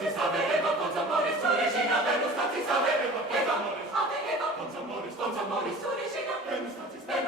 stacji same, Ewa, Ponca, Morris, Suryzina, Wenus, stacji same, Ewa, Ewa, Morris, Ave, Ewa, Ponca, Morris, Suryzina, Wenus, stacji same.